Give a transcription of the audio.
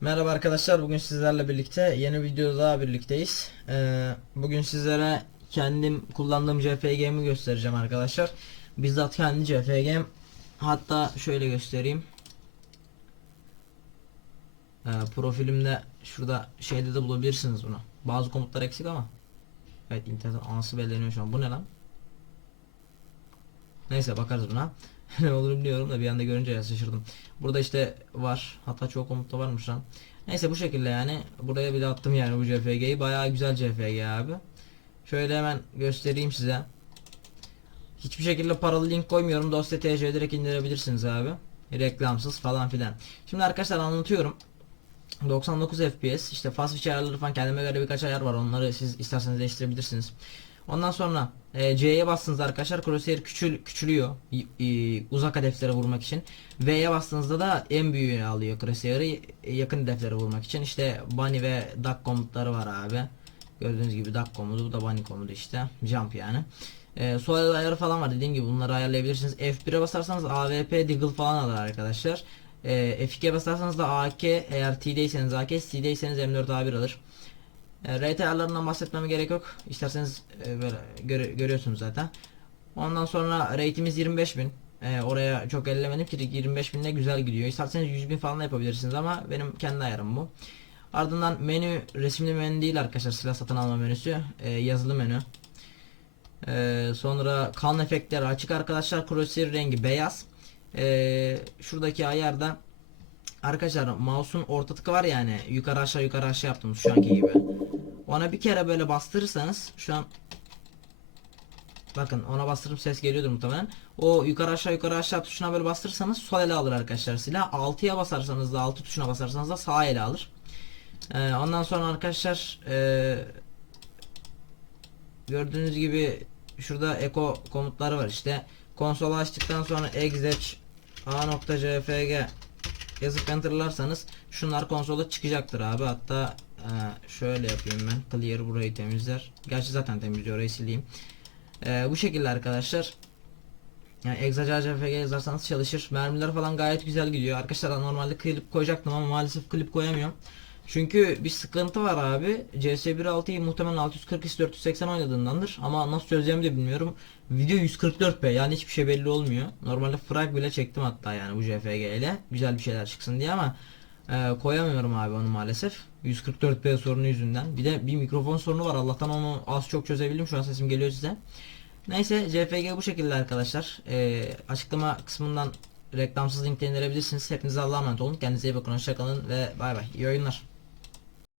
Merhaba arkadaşlar bugün sizlerle birlikte yeni videoda daha birlikteyiz. Ee, bugün sizlere kendim kullandığım CFG'mi göstereceğim arkadaşlar. Bizzat kendi CFG'm hatta şöyle göstereyim. Ee, profilimde şurada şeyde de bulabilirsiniz bunu. Bazı komutlar eksik ama. Evet internet anası belleniyor şu an. Bu ne lan? Neyse bakarız buna. ne olur biliyorum da bir anda görünce şaşırdım. Burada işte var. Hatta çoğu komutta varmış lan. Neyse bu şekilde yani. Buraya bile attım yani bu CFG'yi. Bayağı güzel CFG abi. Şöyle hemen göstereyim size. Hiçbir şekilde paralı link koymuyorum. Dosya TC direkt indirebilirsiniz abi. Reklamsız falan filan. Şimdi arkadaşlar anlatıyorum. 99 FPS işte fast switch ayarları falan kendime göre birkaç ayar var. Onları siz isterseniz değiştirebilirsiniz. Ondan sonra e, C'ye bastığınızda arkadaşlar crosshair küçül, küçülüyor y- uzak hedeflere vurmak için. V'ye bastığınızda da en büyüğünü alıyor crosshair'ı e, yakın hedeflere vurmak için. İşte bunny ve duck komutları var abi. Gördüğünüz gibi duck komutu bu da bunny komutu işte jump yani. E, sol ayarı falan var dediğim gibi bunları ayarlayabilirsiniz. F1'e basarsanız AWP Deagle falan alır arkadaşlar. E, F2'ye basarsanız da AK eğer T'deyseniz AK C'deyseniz M4A1 alır. E, rate ayarlarından bahsetmeme gerek yok. İsterseniz e, böyle göre- görüyorsunuz zaten. Ondan sonra rate'imiz 25000. E, oraya çok ellemedim ki 25000 de güzel gidiyor. İsterseniz 100.000 falan da yapabilirsiniz ama benim kendi ayarım bu. Ardından menü resimli menü değil arkadaşlar silah satın alma menüsü. E, yazılı menü. E, sonra kan efektleri açık arkadaşlar. Crosshair rengi beyaz. E, şuradaki ayarda Arkadaşlar mouse'un orta tıkı var yani yukarı aşağı yukarı aşağı yaptım şu anki gibi. Ona bir kere böyle bastırırsanız şu an Bakın ona bastırıp ses geliyordur muhtemelen. O yukarı aşağı yukarı aşağı tuşuna böyle bastırırsanız sol ele alır arkadaşlar silah. 6'ya basarsanız da 6 tuşuna basarsanız da sağ ele alır. Ee, ondan sonra arkadaşlar ee, gördüğünüz gibi şurada eko komutları var işte. Konsolu açtıktan sonra exec a.cfg yazıp enterlarsanız şunlar konsola çıkacaktır abi. Hatta e, şöyle yapayım ben. Clear burayı temizler. Gerçi zaten temizliyor. Orayı sileyim. E, bu şekilde arkadaşlar. Yani Exager CFG yazarsanız çalışır. Mermiler falan gayet güzel gidiyor. Arkadaşlar normalde klip koyacaktım ama maalesef klip koyamıyorum. Çünkü bir sıkıntı var abi. CS1.6'yı muhtemelen 640 480 oynadığındandır ama nasıl çözeceğimi de bilmiyorum. Video 144p yani hiçbir şey belli olmuyor. Normalde frag bile çektim hatta yani bu JFG ile güzel bir şeyler çıksın diye ama e, koyamıyorum abi onu maalesef. 144p sorunu yüzünden. Bir de bir mikrofon sorunu var. Allah'tan onu az çok çözebildim. Şu an sesim geliyor size. Neyse CFG bu şekilde arkadaşlar. E, açıklama kısmından reklamsız linkten indirebilirsiniz. Hepinize Allah'a emanet olun. Kendinize iyi bakın. Hoşçakalın ve bay bay. İyi oyunlar.